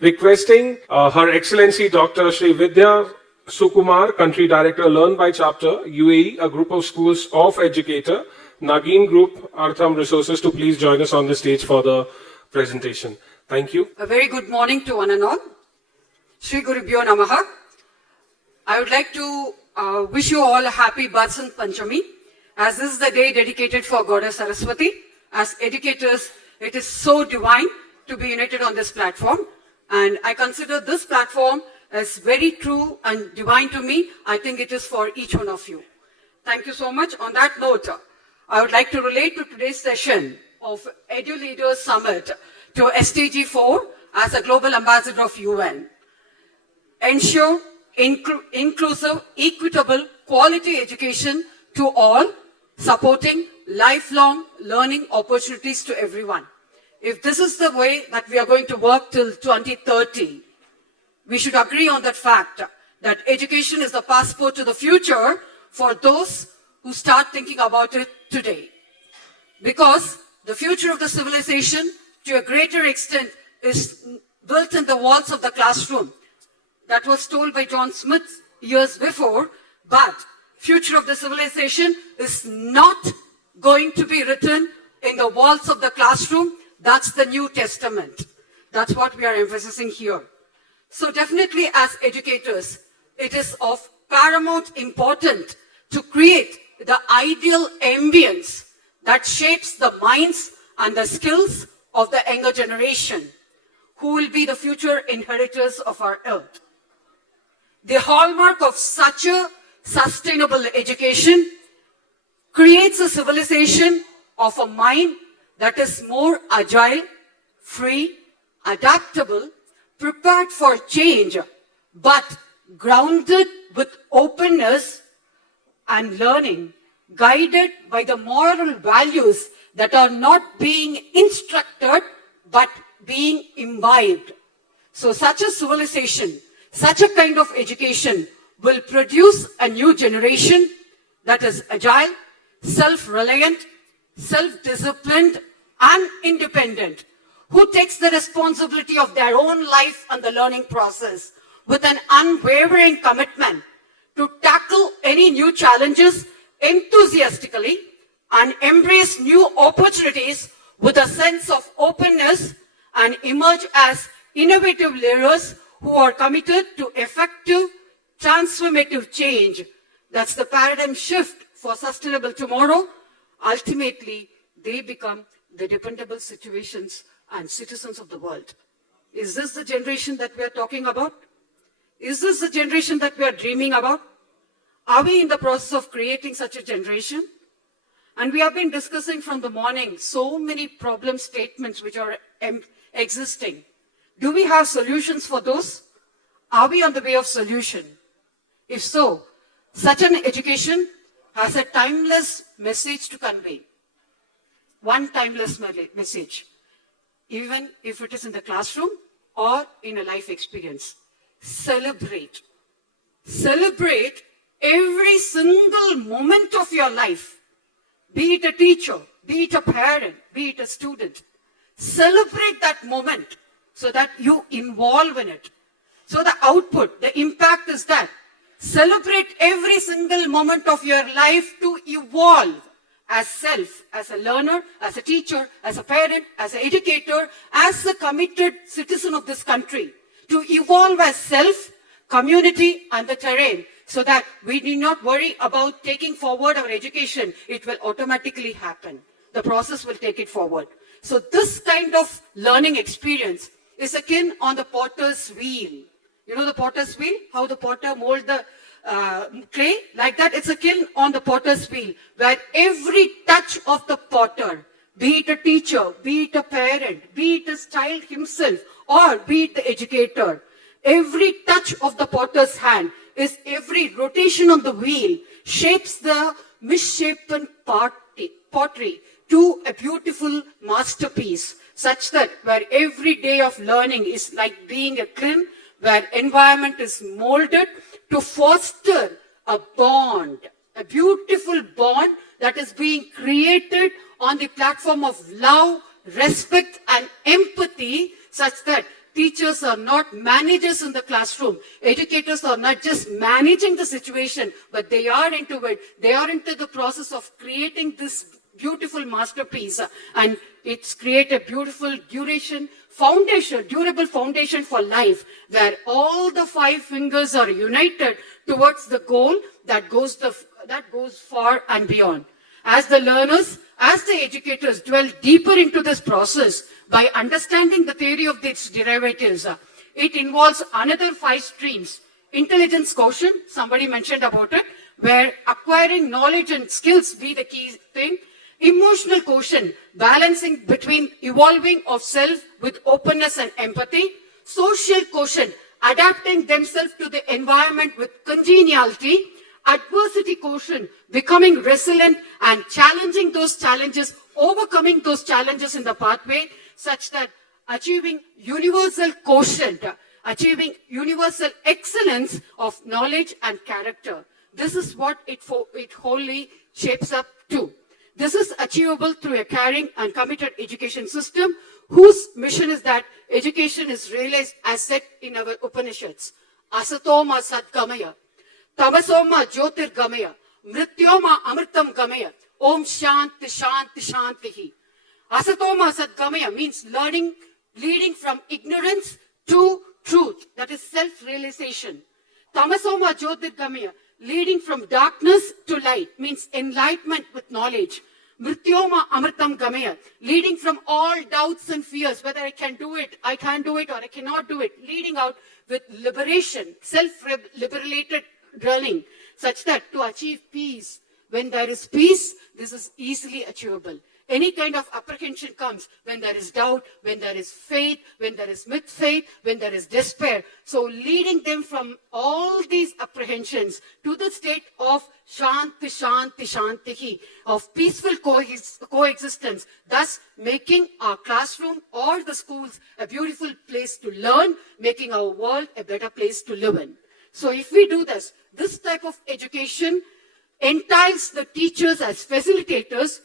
requesting Her Excellency Dr. Shri Vidya Sukumar, Country Director, Learn by Chapter, UAE, a group of schools of educator, Nagin Group, Artham Resources, to please join us on the stage for the presentation. Thank you. A very good morning to one and all. Shri Gurubhyo Namaha. I would like to wish you all a happy Basant Panchami, as this is the day dedicated for Goddess Saraswati. As educators, it is so divine to be united on this platform. And I consider this platform as very true and divine to me. I think it is for each one of you. Thank you so much. On that note, I would like to relate to today's session of Edu Leaders Summit to SDG 4 as a Global Ambassador of UN. Ensure inclusive, equitable, quality education to all, supporting lifelong learning opportunities to everyone. If this is the way that we are going to work till 2030, we should agree on that fact that education is the passport to the future for those who start thinking about it today. Because the future of the civilization, to a greater extent, is built in the walls of the classroom. That was told by John Smith years before, but future of the civilization is not going to be written in the walls of the classroom. That's the New Testament. That's what we are emphasizing here. So definitely as educators, it is of paramount importance to create the ideal ambience that shapes the minds and the skills of the younger generation, who will be the future inheritors of our earth. The hallmark of such a sustainable education creates a civilization of a mind that is more agile, free, adaptable, prepared for change, but grounded with openness and learning, guided by the moral values that are not being instructed, but being imbibed. So such a civilization, such a kind of education will produce a new generation that is agile, self-reliant, self-disciplined, and independent, who takes the responsibility of their own life and the learning process with an unwavering commitment to tackle any new challenges enthusiastically and embrace new opportunities with a sense of openness and emerge as innovative leaders who are committed to effective, transformative change. That's the paradigm shift for sustainable tomorrow. Ultimately, they become the dependable situations and citizens of the world. Is this the generation that we are talking about? Is this the generation that we are dreaming about? Are we in the process of creating such a generation? And we have been discussing from the morning so many problem statements which are existing. Do we have solutions for those? Are we on the way of solution? If so, such an education has a timeless message to convey. One timeless message, even if it is in the classroom or in a life experience. Celebrate. Celebrate every single moment of your life. Be it a teacher, be it a parent, be it a student. Celebrate that moment so that you involve in it. So the output, the impact is that celebrate every single moment of your life to evolve as self, as a learner, as a teacher, as a parent, as an educator, as a committed citizen of this country. To evolve as self, community, and the terrain, so that we need not worry about taking forward our education. It will automatically happen. The process will take it forward. So this kind of learning experience is akin on the potter's wheel. You know the potter's wheel? How the potter molds the clay? Like that, it's akin on the potter's wheel, where every touch of the potter, be it a teacher, be it a parent, be it a child himself, or be it the educator, every touch of the potter's hand is every rotation on the wheel shapes the misshapen pottery to a beautiful masterpiece, such that where every day of learning is like being a kiln, where environment is molded to foster a bond, a beautiful bond that is being created on the platform of love, respect, and empathy, such that teachers are not managers in the classroom. Educators are not just managing the situation, but they are into it. They are into the process of creating this beautiful masterpiece, and it's create a beautiful durable foundation for life, where all the five fingers are united towards the goal that goes far and beyond. As the learners, as the educators dwell deeper into this process by understanding the theory of its derivatives, it involves another five streams. Intelligence quotient, somebody mentioned about it, where acquiring knowledge and skills be the key thing. Emotional quotient, balancing between evolving of self with openness and empathy. Social quotient, adapting themselves to the environment with congeniality. Adversity quotient, becoming resilient and challenging those challenges, overcoming those challenges in the pathway, such that achieving universal quotient, achieving universal excellence of knowledge and character. This is what it wholly shapes up to. This is achievable through a caring and committed education system whose mission is that education is realized as said in our Upanishads. Asatoma Satgamaya, Tamasoma Jyotirgamaya, Mrityoma Amritam Gamaya, Om Shanti Shanti Shantihi. Asatoma Satgamaya means leading from ignorance to truth, that is self-realization. Tamasoma Jyotirgamaya, leading from darkness to light, means enlightenment with knowledge. Mrityoma Amritam Gamaya, leading from all doubts and fears, whether I can do it, I can't do it, or I cannot do it, leading out with liberation, self-liberated dwelling, such that to achieve peace, when there is peace, this is easily achievable. Any kind of apprehension comes when there is doubt, when there is faith, when there is faith, when there is despair. So leading them from all these apprehensions to the state of Shanti Shanti Shantihi, of peaceful coexistence, thus making our classroom or the schools a beautiful place to learn, making our world a better place to live in. So if we do this type of education entails the teachers as facilitators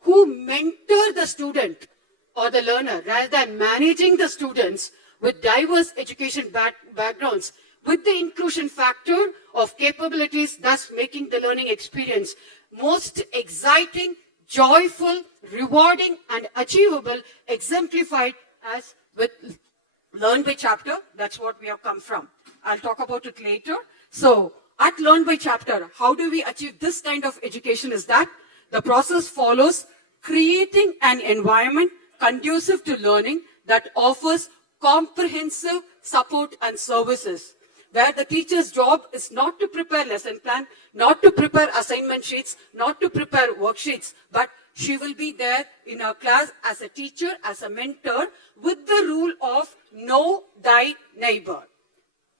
who mentor the student or the learner rather than managing the students with diverse education backgrounds, with the inclusion factor of capabilities, thus making the learning experience most exciting, joyful, rewarding, and achievable, exemplified as with Learn by Chapter. That's what we have come from. I'll talk about it later. So at Learn by Chapter, how do we achieve this kind of education is that the process follows creating an environment conducive to learning that offers comprehensive support and services, where the teacher's job is not to prepare lesson plan, not to prepare assignment sheets, not to prepare worksheets, but she will be there in her class as a teacher, as a mentor, with the rule of know thy neighbor.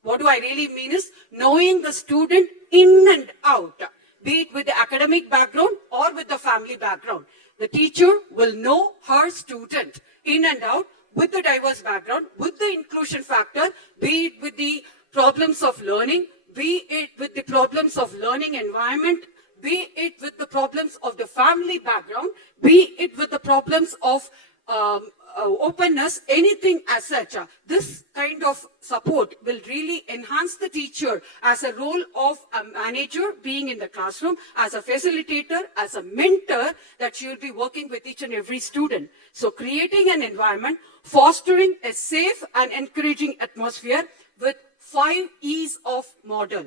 What do I really mean is knowing the student in and out, be it with the academic background or with the family background. The teacher will know her student in and out with the diverse background, with the inclusion factor, be it with the problems of learning, be it with the problems of learning environment, be it with the problems of the family background, be it with the problems of openness, anything as such. This kind of support will really enhance the teacher as a role of a manager being in the classroom, as a facilitator, as a mentor, that she will be working with each and every student. So creating an environment, fostering a safe and encouraging atmosphere with 5 E's of model.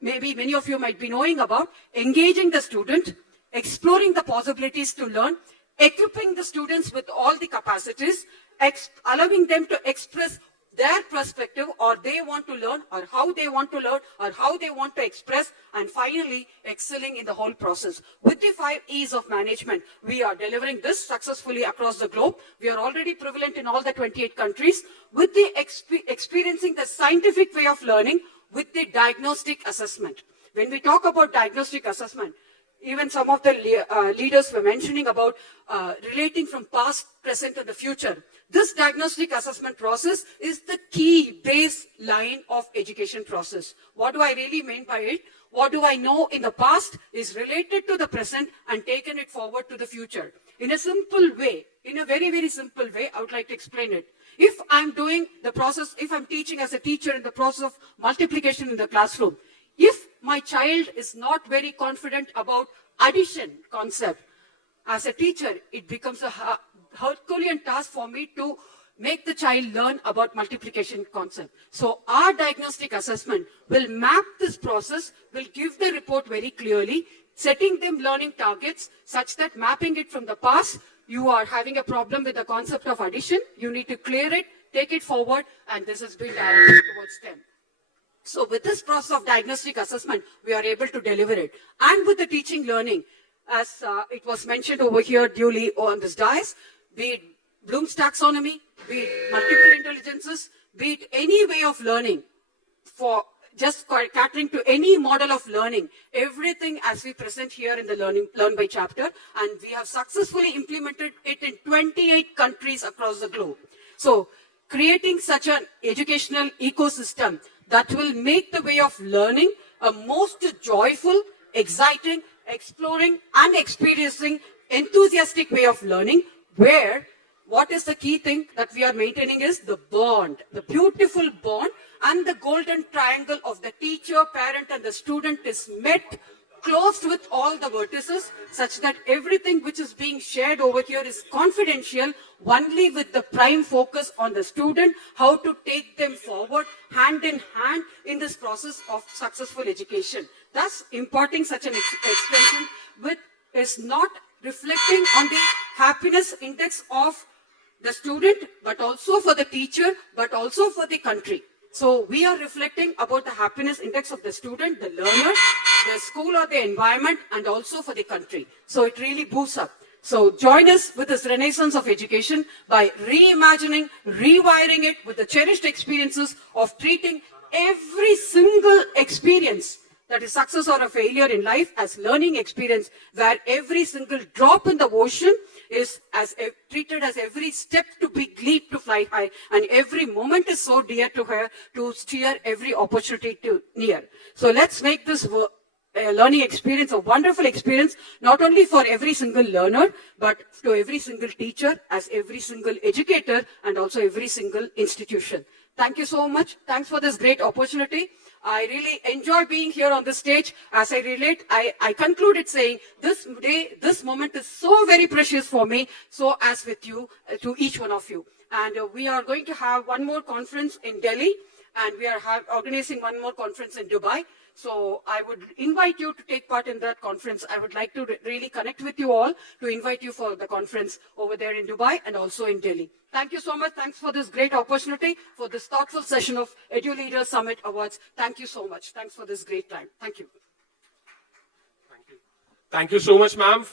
Maybe many of you might be knowing about engaging the student, exploring the possibilities to learn, equipping the students with all the capacities, allowing them to express their perspective or they want to learn or how they want to learn or how they want to express, and finally excelling in the whole process. With the 5 E's of management, we are delivering this successfully across the globe. We are already prevalent in all the 28 countries with the experiencing the scientific way of learning with the diagnostic assessment. When we talk about diagnostic assessment, even some of the leaders were mentioning about relating from past, present, and the future. This diagnostic assessment process is the key baseline of education process. What do I really mean by it? What do I know in the past is related to the present and taken it forward to the future. In a simple way, in a very, very simple way, I would like to explain it. If I'm doing the process, if I'm teaching as a teacher in the process of multiplication in the classroom, if my child is not very confident about addition concept, as a teacher, it becomes a Herculean task for me to make the child learn about multiplication concept. So our diagnostic assessment will map this process, will give the report very clearly, setting them learning targets such that mapping it from the past, you are having a problem with the concept of addition, you need to clear it, take it forward, and this has been directed towards them. So with this process of diagnostic assessment, we are able to deliver it. And with the teaching learning, as it was mentioned over here duly on this dais, be it Bloom's taxonomy, be it multiple intelligences, be it any way of learning, for just catering to any model of learning, everything as we present here in the Learn by chapter, and we have successfully implemented it in 28 countries across the globe. So creating such an educational ecosystem that will make the way of learning a most joyful, exciting, exploring and experiencing enthusiastic way of learning, where what is the key thing that we are maintaining is the bond, the beautiful bond, and the golden triangle of the teacher, parent and the student is met, closed with all the vertices, such that everything which is being shared over here is confidential, only with the prime focus on the student, how to take them forward hand in hand in this process of successful education. Thus, imparting such an extension with is not reflecting on the happiness index of the student, but also for the teacher, but also for the country. So we are reflecting about the happiness index of the student, the learner, the school or the environment, and also for the country. So it really boosts up. So join us with this renaissance of education by reimagining, rewiring it with the cherished experiences of treating every single experience, that is success or a failure in life, as learning experience, where every single drop in the ocean is treated as every step to big leap to fly high, and every moment is so dear to her to steer every opportunity to near. So let's make this learning experience a wonderful experience, not only for every single learner, but to every single teacher, as every single educator, and also every single institution. Thank you so much. Thanks for this great opportunity. I really enjoy being here on the stage. As I relate, I concluded saying this day, this moment is so very precious for me, so as with you, to each one of you. And we are going to have one more conference in Delhi, and we are organizing one more conference in Dubai. So I would invite you to take part in that conference. I would like to really connect with you all to invite you for the conference over there in Dubai and also in Delhi. Thank you so much. Thanks for this great opportunity, for this thoughtful session of Edu Leaders Summit Awards. Thank you so much. Thanks for this great time. Thank you. Thank you so much, ma'am.